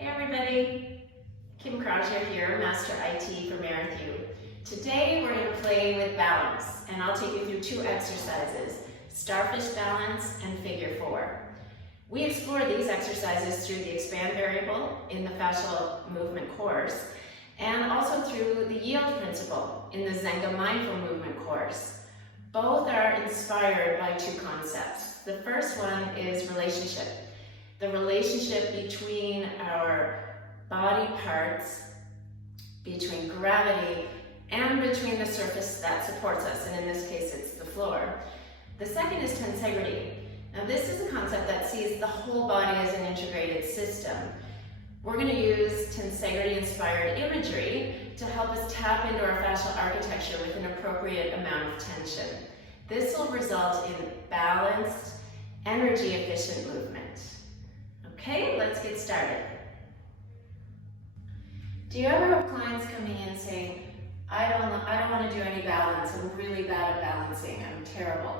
Hey everybody, Kim Kraushar here, Master IT for Merrithew. Today we're going to play with balance, and I'll take you through two exercises, starfish balance and figure four. We explore these exercises through the expand variable in the Fascial Movement course, and also through the yield principle in the ZEN mindful movement course. Both are inspired by two concepts. The first one is relationship. The relationship between our body parts, between gravity, and between the surface that supports us, and in this case it's the floor. The second is tensegrity. Now this is a concept that sees the whole body as an integrated system. We're going to use tensegrity-inspired imagery to help us tap into our fascial architecture with an appropriate amount of tension. This will result in balanced, energy-efficient movement. Okay, let's get started. Do you ever have clients coming in saying, I don't want to do any balance, I'm really bad at balancing, I'm terrible.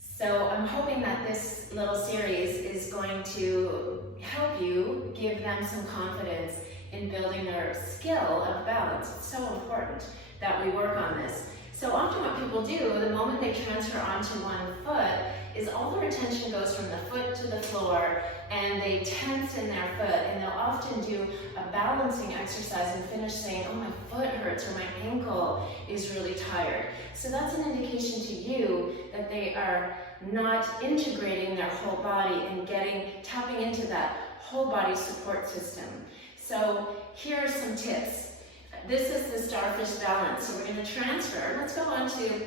So I'm hoping that this little series is going to help you give them some confidence in building their skill of balance. It's so important that we work on this. So often what people do, the moment they transfer onto one foot, is all their attention goes from the foot to the floor, and they tense in their foot, and they'll often do a balancing exercise and finish saying, oh, my foot hurts, or my ankle is really tired. So that's an indication to you that they are not integrating their whole body and tapping into that whole body support system. So here are some tips. This is the starfish balance. So we're going to transfer. Let's go on to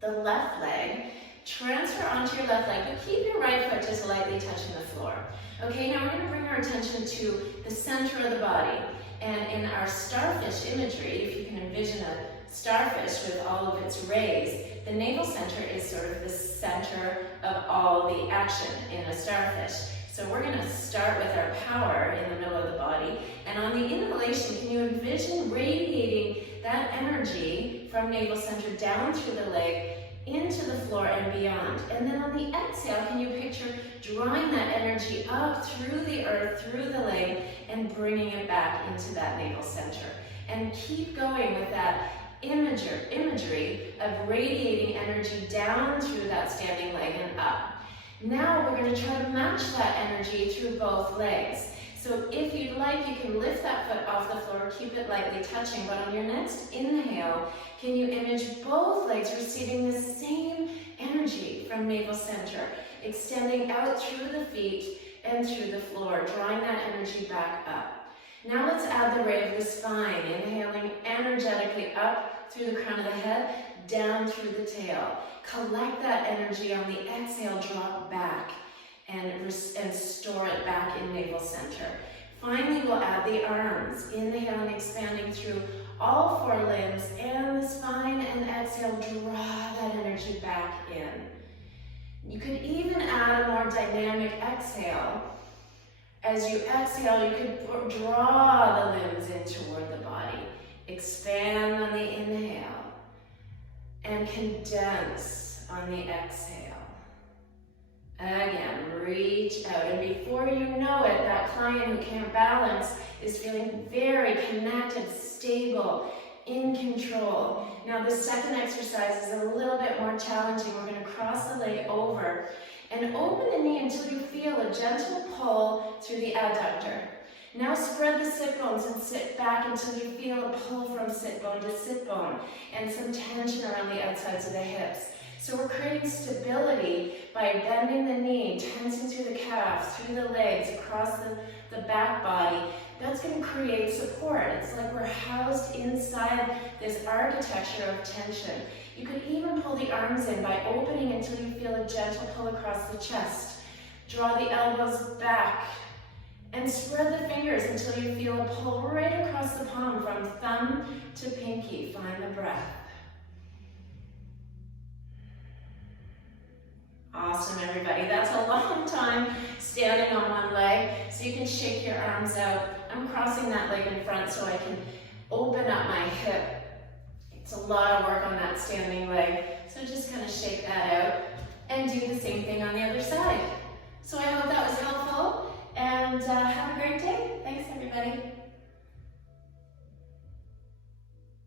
the left leg. Transfer onto your left leg, but keep your right foot just lightly touching the floor. Okay, now we're going to bring our attention to the center of the body. And in our starfish imagery, if you can envision a starfish with all of its rays, the navel center is sort of the center of all the action in a starfish. So we're going to start with our power in the middle of the body, and on the inhalation, can you envision radiating that energy from navel center down through the leg into the floor and beyond? And then on the exhale, can you picture drawing that energy up through the earth, through the leg, and bringing it back into that navel center? And keep going with that imagery of radiating energy down through that standing leg and up. Now we're going to try to match that energy through both legs. So if you'd like, you can lift that foot off the floor, keep it lightly touching, but on your next inhale, can you image both legs receiving the same energy from navel center, extending out through the feet and through the floor, drawing that energy back up. Now let's add the ray of the spine, inhaling energetically up through the crown of the head, down through the tail. Collect that energy on the exhale, drop back and store it back in navel center. Finally, we'll add the arms, inhaling, expanding through all four limbs and the spine, and exhale, draw that energy back in. You could even add a more dynamic exhale. As you exhale, you could draw the limbs in toward the body. Expand on the inhale and condense on the exhale. Again, reach out, and before you know it, that client who can't balance is feeling very connected, stable, in control. Now the second exercise is a little bit more challenging. We're going to cross the leg over and open the knee until you feel a gentle pull through the adductor. Now spread the sit bones and sit back until you feel a pull from sit bone to sit bone and some tension around the outsides of the hips. So we're creating stability by bending the knee, tensing through the calf, through the legs, across the back body. That's going to create support. It's like we're housed inside this architecture of tension. You could even pull the arms in by opening until you feel a gentle pull across the chest. Draw the elbows back and spread the fingers until you feel a pull right across the palm from thumb to pinky. Find the breath. Awesome, everybody. That's a long time standing on one leg, so you can shake your arms out. I'm crossing that leg in front so I can open up my hip. It's a lot of work on that standing leg, so just kind of shake that out and do the same thing on the other side. So I hope that was helpful, and have a great great day. Thanks, everybody.